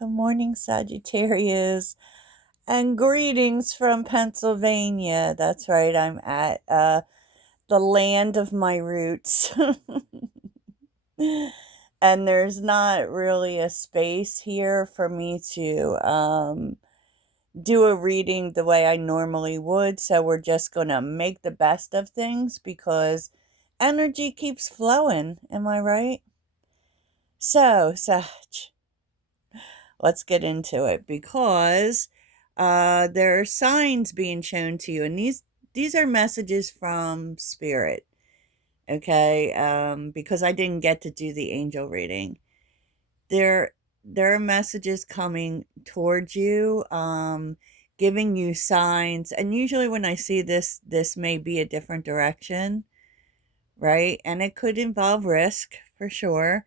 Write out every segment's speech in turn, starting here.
Good morning, Sagittarius, and greetings from Pennsylvania. That's right, I'm at the land of my roots. And there's not really a space here for me to do a reading the way I normally would. So we're just going to make the best of things because energy keeps flowing. Am I right? So, Sag, let's get into it because there are signs being shown to you, and these are messages from spirit. Okay, because I didn't get to do the angel reading. There there are messages coming towards you, giving you signs, and usually when I see this may be a different direction, right? And it could involve risk for sure.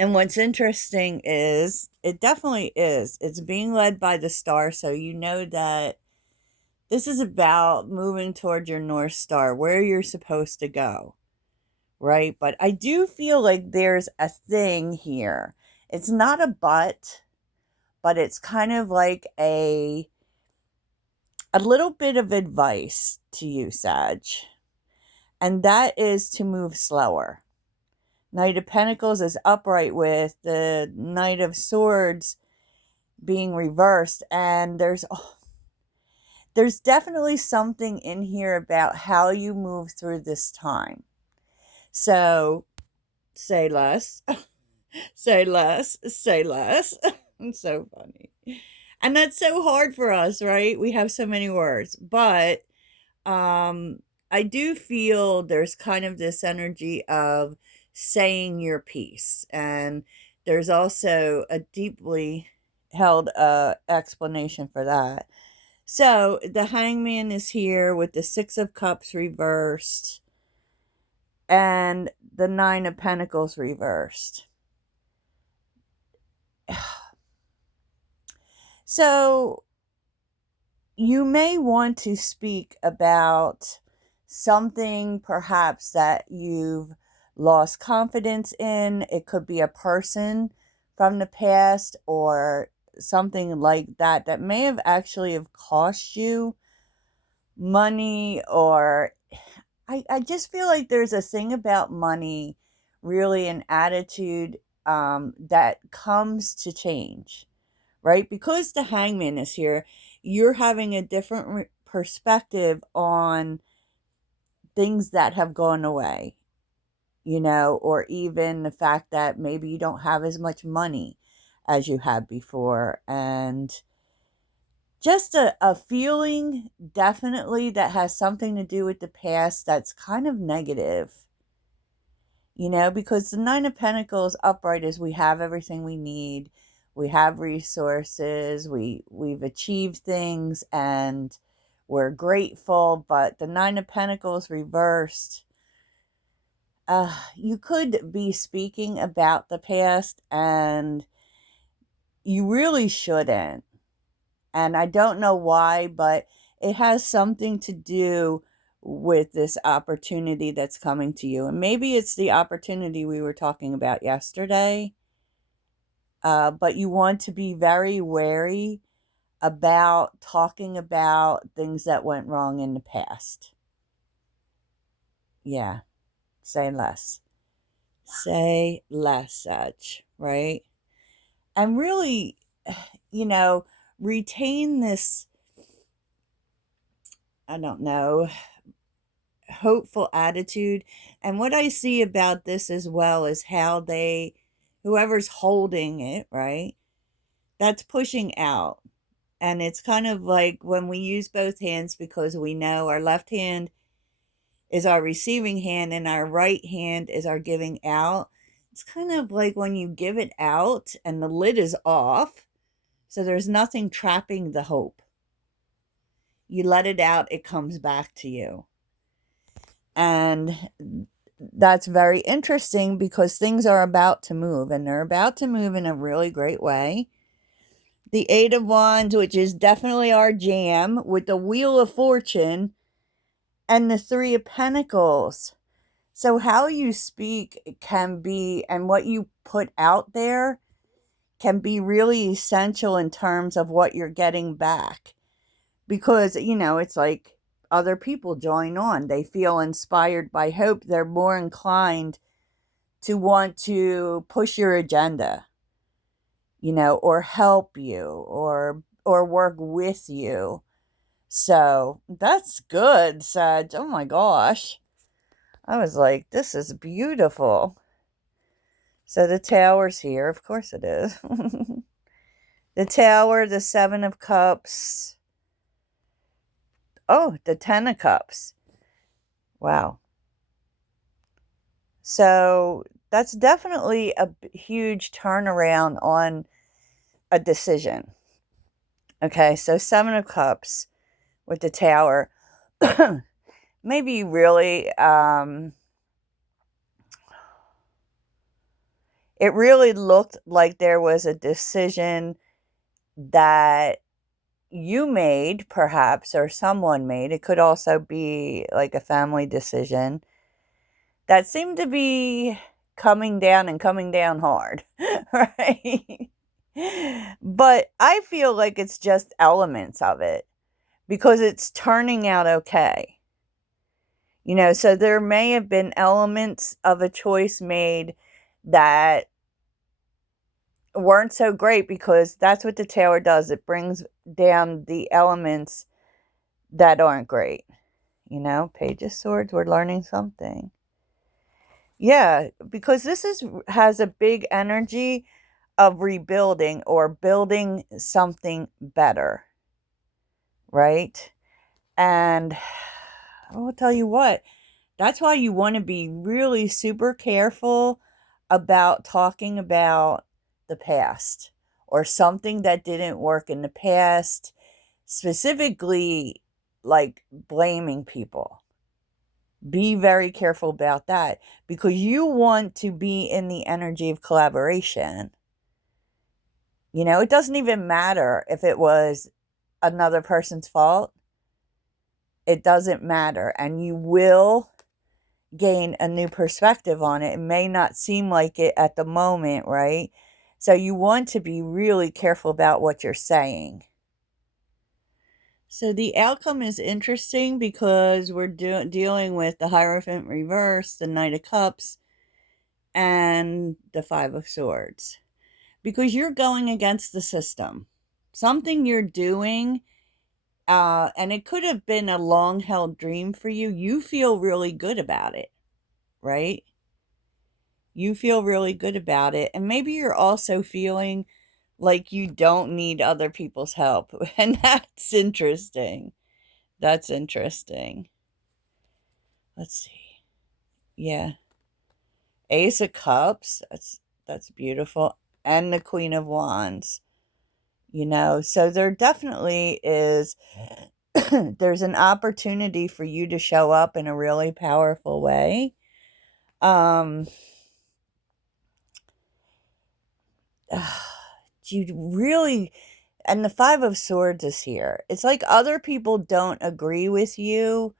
And what's interesting is it definitely is. It's being led by the star, so you know that this is about moving toward your North Star, where you're supposed to go, right? But I do feel like there's a thing here. It's not a but it's kind of like a little bit of advice to you, Sag. And that is to move slower. Knight of Pentacles is upright with the Knight of Swords being reversed, and there's definitely something in here about how you move through this time. So say less, say less, say less. It's so funny. And that's so hard for us, right? We have so many words. But I do feel there's kind of this energy of saying your piece. And there's also a deeply held explanation for that. So the Hangman is here with the Six of Cups reversed and the Nine of Pentacles reversed. So you may want to speak about something perhaps that you've lost confidence in. It could be a person from the past or something like that that may have actually have cost you money, or I just feel like there's a thing about money, really an attitude that comes to change, right? Because the Hangman is here, you're having a different perspective on things that have gone away, or even the fact that maybe you don't have as much money as you had before. And just a feeling definitely that has something to do with the past that's kind of negative, because the Nine of Pentacles upright is we have everything we need. We have resources. We've achieved things and we're grateful. But the Nine of Pentacles reversed, you could be speaking about the past and you really shouldn't. And I don't know why, but it has something to do with this opportunity that's coming to you. And maybe it's the opportunity we were talking about yesterday. But you want to be very wary about talking about things that went wrong in the past. Yeah. Say less. Say less, such, right? And really, retain this, I don't know, hopeful attitude. And what I see about this as well is how whoever's holding it, right, that's pushing out. And it's kind of like when we use both hands, because we know our left hand is our receiving hand and our right hand is our giving out. It's kind of like when you give it out and the lid is off, so there's nothing trapping the hope. You let it out, it comes back to you. And that's very interesting because things are about to move, and they're about to move in a really great way. The Eight of Wands, which is definitely our jam, with the Wheel of Fortune and the Three of Pentacles. So how you speak can be, and what you put out there can be really essential in terms of what you're getting back. Because, it's like other people join on. They feel inspired by hope. They're more inclined to want to push your agenda, or help you or work with you. So that's good, Sag. Oh my gosh. I was like, this is beautiful. So the tower's here. Of course it is. The tower, the 7 of cups. Oh, the 10 of cups. Wow. So that's definitely a huge turnaround on a decision. Okay, so 7 of cups with the tower. Maybe really, it really looked like there was a decision that you made, perhaps, or someone made. It could also be like a family decision that seemed to be coming down and coming down hard, right? But I feel like it's just elements of it because it's turning out okay. So there may have been elements of a choice made that weren't so great because that's what the tower does. It brings down the elements that aren't great. Page of Swords, we're learning something. Yeah, because this has a big energy of rebuilding or building something better, right? And I will tell you what, that's why you want to be really super careful about talking about the past or something that didn't work in the past, specifically like blaming people. Be very careful about that because you want to be in the energy of collaboration. It doesn't even matter if it was another person's fault. It doesn't matter. And you will gain a new perspective on it. It may not seem like it at the moment, right? So you want to be really careful about what you're saying. So the outcome is interesting because we're dealing with the Hierophant reverse, the Knight of Cups, and the 5 of Swords. Because you're going against the system. Something you're doing, and it could have been a long-held dream for you. You feel really good about it, right? You feel really good about it. And maybe you're also feeling like you don't need other people's help. And that's interesting. That's interesting. Let's see. Yeah. Ace of Cups. That's beautiful. And the Queen of Wands. So there definitely is there's an opportunity for you to show up in a really powerful way. You really, and the 5 of Swords is here. It's like other people don't agree with you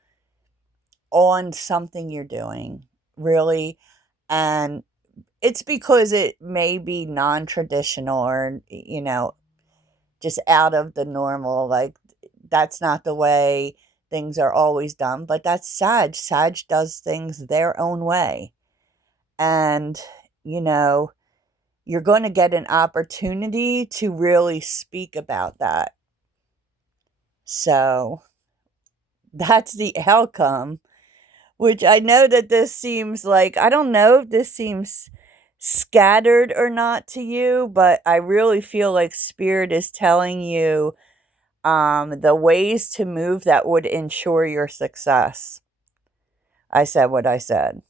on something you're doing, really. And it's because it may be non-traditional or, just out of the normal. Like, that's not the way things are always done. But that's Sag. Sag does things their own way. And, you're going to get an opportunity to really speak about that. So that's the outcome, which I know that this seems like, I don't know if this seems scattered or not to you, but I really feel like Spirit is telling you the ways to move that would ensure your success. I said what I said.